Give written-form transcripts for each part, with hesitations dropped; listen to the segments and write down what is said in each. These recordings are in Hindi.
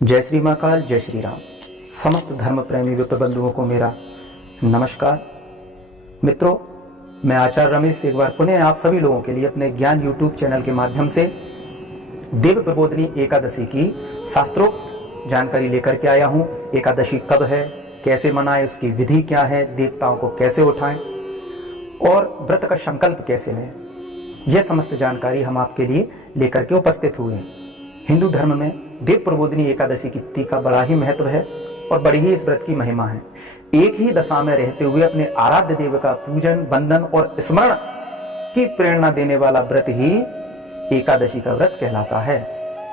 जय श्री महाकाल, जय श्री राम। समस्त धर्म प्रेमी विप्र बंधुओं को मेरा नमस्कार। मित्रों, मैं आचार्य रमेश एक बार पुनः आप सभी लोगों के लिए अपने ज्ञान यूट्यूब चैनल के माध्यम से देव प्रबोधिनी एकादशी की शास्त्रोक्त जानकारी लेकर के आया हूं। एकादशी कब है, कैसे मनाएं, उसकी विधि क्या है, देवताओं को कैसे उठाएं और व्रत का संकल्प कैसे लें, यह समस्त जानकारी हम आपके लिए लेकर के उपस्थित हुए हैं। हिंदू धर्म में देव प्रबोधिनी एकादशी की तिथि का बड़ा ही महत्व है और बड़ी ही इस व्रत की महिमा है। एक ही दशा में रहते हुए अपने आराध्य देव का पूजन, बंधन और स्मरण की प्रेरणा देने वाला व्रत ही एकादशी का व्रत कहलाता है।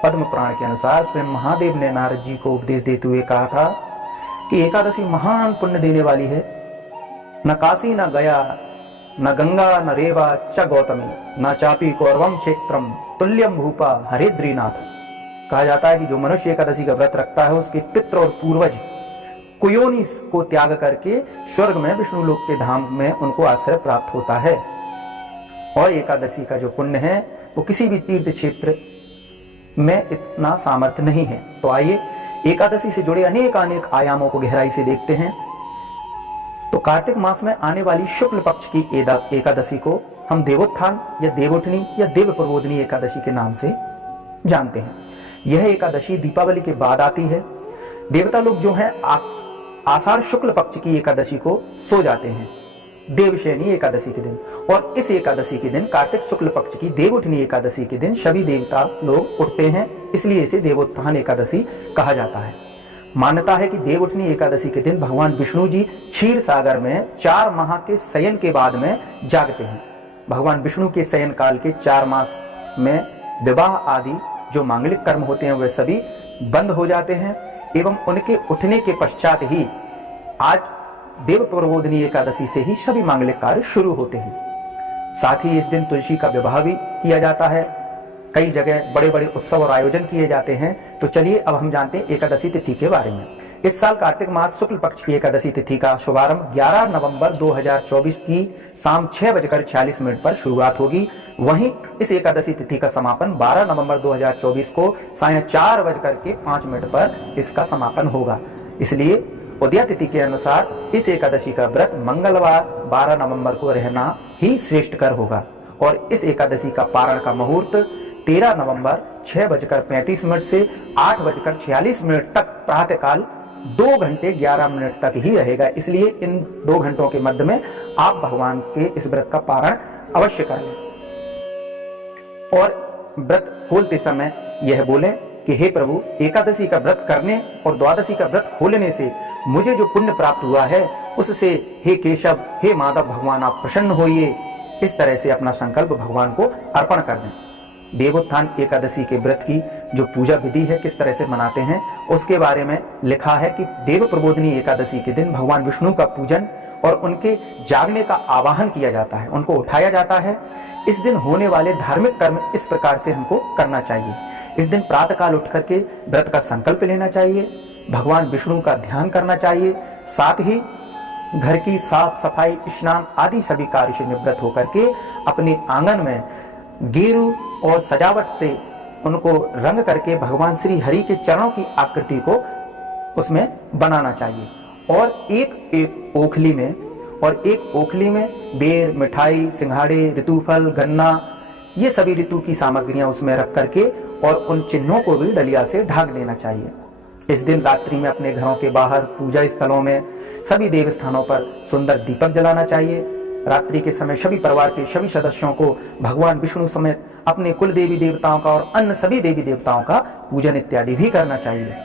पद्म पुराण के अनुसार स्वयं महादेव ने नारद जी को उपदेश देते हुए कहा था कि एकादशी महान पुण्य देने वाली है। न काशी न गया, न गंगा न रेवा च गौतमी, न चापी कौरवम क्षेत्रम तुल्यम भूपा हरिद्रीनाथ। कहा जाता है कि जो मनुष्य एकादशी का व्रत रखता है उसके पितृ और पूर्वज कुयोनिस को त्याग करके स्वर्ग में विष्णु लोक के धाम में उनको आश्रय प्राप्त होता है। और एकादशी का जो पुण्य है वो किसी भी तीर्थ क्षेत्र में इतना सामर्थ्य नहीं है। तो आइए एकादशी से जुड़े अनेक आयामों को गहराई से देखते हैं। तो कार्तिक मास में आने वाली शुक्ल पक्ष की एकादशी को हम देवोत्थान या देवोठनी या देव प्रबोधिनी एकादशी के नाम से जानते हैं। यह एकादशी दीपावली के बाद आती है। देवता लोग जो हैं आषाढ़ शुक्ल पक्ष की एकादशी को सो जाते हैं, देवशयनी एकादशी के दिन, और इस एकादशी के दिन कार्तिक शुक्ल पक्ष की देवोठनी एकादशी के दिन सभी देवता लोग उठते हैं, इसलिए इसे देवोत्थान एकादशी कहा जाता है। मान्यता है कि देवोठनी एकादशी के दिन भगवान विष्णु जी क्षीर सागर में 4 माह के शयन के बाद में जागते हैं। भगवान विष्णु के शयन काल के 4 मास में विवाह आदि जो मांगलिक कर्म होते हैं वे सभी बंद हो जाते हैं एवं उनके उठने के पश्चात ही आज देव प्रबोधिनी एकादशी से ही सभी मांगलिक कार्य शुरू होते हैं। साथ ही इस दिन तुलसी का विवाह भी किया जाता है। कई जगह बड़े बड़े उत्सव और आयोजन किए जाते हैं। तो चलिए अब हम जानते हैं एकादशी तिथि के बारे में। इस साल कार्तिक मास शुक्ल पक्ष की एकादशी तिथि का शुभारंभ 11 नवंबर 2024 की शाम 6:46 पर शुरुआत होगी। वहीं इस एकादशी तिथि का समापन 12 नवंबर 2024 को सायं 4:05 पर इसका समापन होगा। इसलिए उदया तिथि के अनुसार इस एकादशी का व्रत मंगलवार 12 नवंबर को रहना ही श्रेष्ठकर होगा। और इस एकादशी का पारण का मुहूर्त 13 नवंबर 6:35 से 8:46 तक प्रातःकाल 2 घंटे 11 मिनट तक ही रहेगा। इसलिए इन 2 घंटों के मध्य में आप भगवान के इस व्रत का पारण अवश्य कर लें और व्रत खोलते समय यह बोले कि हे प्रभु, एकादशी का व्रत करने और द्वादशी का व्रत खोलने से मुझे जो पुण्य प्राप्त हुआ है उससे हे केशव, हे माधव भगवान आप प्रसन्न होइए। इस तरह से अपना संकल्प भगवान को अर्पण कर दें। देवोत्थान एकादशी के व्रत की जो पूजा विधि है, किस तरह से मनाते हैं, उसके बारे में लिखा है कि देव प्रबोधिनी एकादशी के दिन भगवान विष्णु का पूजन और उनके जागने का आवाहन किया जाता है, उनको उठाया जाता है। इस दिन होने वाले धार्मिक कर्म इस प्रकार से हमको करना चाहिए। इस दिन प्रातःकाल उठ करके व्रत का संकल्प लेना चाहिए, भगवान विष्णु का ध्यान करना चाहिए, साथ ही घर की साफ सफाई, स्नान आदि सभी कार्य से निवृत्त होकर के अपने आंगन में गेरू और सजावट से उनको रंग करके भगवान श्री हरि के चरणों की आकृति को उसमें बनाना चाहिए। और एक ओखली में बेर, मिठाई, सिंघाड़े, ऋतुफल, गन्ना, ये सभी ऋतु की सामग्रियां उसमें रख करके और उन चिन्हों को भी डलिया से ढक देना चाहिए। इस दिन रात्रि में अपने घरों के बाहर, पूजा स्थलों में, सभी देव स्थानों पर सुंदर दीपक जलाना चाहिए। रात्रि के समय सभी परिवार के सभी सदस्यों को भगवान विष्णु समेत अपने कुल देवी देवताओं का और अन्य सभी देवी देवताओं का पूजन इत्यादि भी करना चाहिए।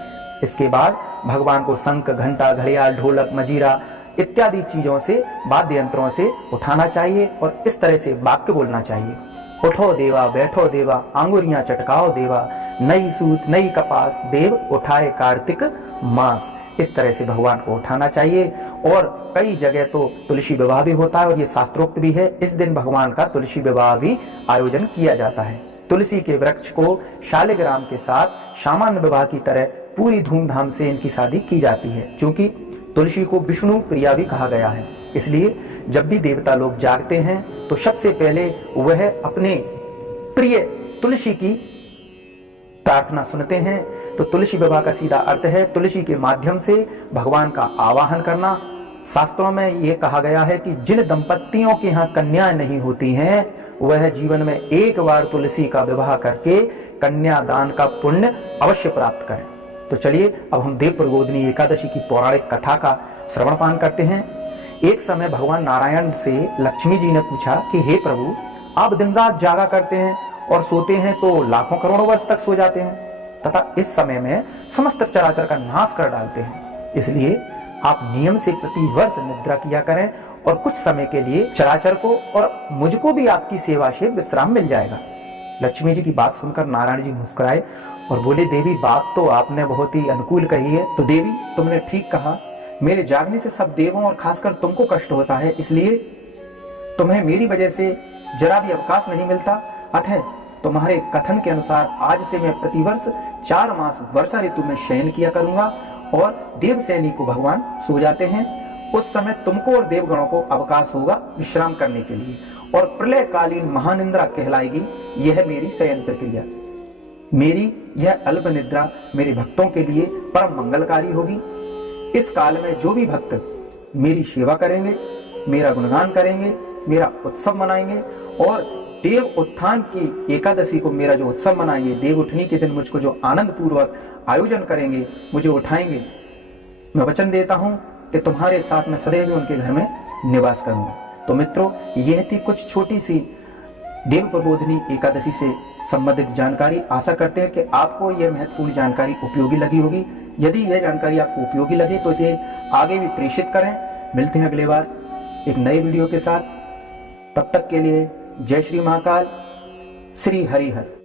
इसके बाद भगवान को शंख, घंटा, घड़ियाल, ढोलक, मजीरा इत्यादि चीजों से, वाद्य यंत्रों से उठाना चाहिए और इस तरह से वाक्य बोलना चाहिए। उठो देवा, बैठो देवा, आंगुरियां चटकाओ देवा, नई सूत नई कपास, देव उठाए कार्तिक मास। इस तरह से भगवान को उठाना चाहिए। और कई जगह तो तुलसी विवाह भी होता है और ये शास्त्रोक्त भी है। इस दिन भगवान का तुलसी विवाह भी आयोजन किया जाता है। तुलसी के वृक्ष को शालिग्राम के साथ सामान्य विवाह की तरह पूरी धूमधाम से इनकी शादी की जाती है। क्योंकि तुलसी को विष्णु प्रिया भी कहा गया है, इसलिए जब भी देवता लोग जागते हैं तो सबसे पहले वह अपने प्रिय तुलसी की प्रार्थना सुनते हैं तो तुलसी विवाह का सीधा अर्थ है तुलसी के माध्यम से भगवान का आवाहन करना। शास्त्रों में यह कहा गया है कि जिन दंपतियों के यहाँ कन्याएं नहीं होती हैं वह जीवन में एक बार तुलसी का विवाह करके कन्यादान का पुण्य अवश्य प्राप्त करें। तो चलिए अब हम देव प्रबोधिनी एकादशी की पौराणिक कथा का श्रवण पान करते हैं। एक समय भगवान नारायण से लक्ष्मी जी ने पूछा कि हे प्रभु, आप दिन रात जागा करते हैं और सोते हैं तो लाखों करोड़ों वर्ष तक सो जाते हैं तथा इस समय में समस्त चराचर का नाश कर डालते हैं, इसलिए आप नियम से प्रति वर्ष निद्रा किया करें और कुछ समय के लिए चराचर को और मुझको भी आपकी सेवा से विश्राम मिल जाएगा। लक्ष्मी जी की बात सुनकर नारायण जी मुस्कुराए और बोले, देवी बात तो आपने बहुत ही अनुकूल कही है। तो देवी तुमने ठीक कहा, मेरे जागने से सब देवों और खासकर तुमको कष्ट होता है, इसलिए तुम्हें मेरी वजह से जरा भी अवकाश नहीं मिलता। अतः तुम्हारे कथन के अनुसार आज से मैं प्रतिवर्ष 4 मास वर्षा ऋतु में शयन किया करूंगा और देवसैनी को भगवान सो जाते हैं, उस समय तुमको और देवगणों को अवकाश होगा विश्राम करने के लिए और प्रलयकालीन महानिद्रा कहलाएगी यह मेरी शयन प्रक्रिया। मेरी यह अल्प निद्रा मेरे भक्तों के लिए परम मंगलकारी होगी। इस काल में जो भी भक्त मेरी सेवा करेंगे, मेरा गुणगान करेंगे, मेरा उत्सव मनाएंगे और देव उत्थान की एकादशी को मेरा जो उत्सव मनाएंगे, देव उठनी के दिन मुझको जो आनंद पूर्वक आयोजन करेंगे, मुझे उठाएंगे, मैं वचन देता हूं कि तुम्हारे साथ मैं सदैव उनके घर में निवास करूंगा। तो मित्रों, यह थी कुछ छोटी सी देव प्रबोधिनी एकादशी से संबंधित जानकारी। आशा करते हैं कि आपको यह महत्वपूर्ण जानकारी उपयोगी लगी होगी। यदि यह जानकारी आपको उपयोगी लगे तो इसे आगे भी प्रेषित करें। मिलते हैं अगले बार एक नए वीडियो के साथ। तब तक के लिए जय श्री महाकाल, श्री हरिहर।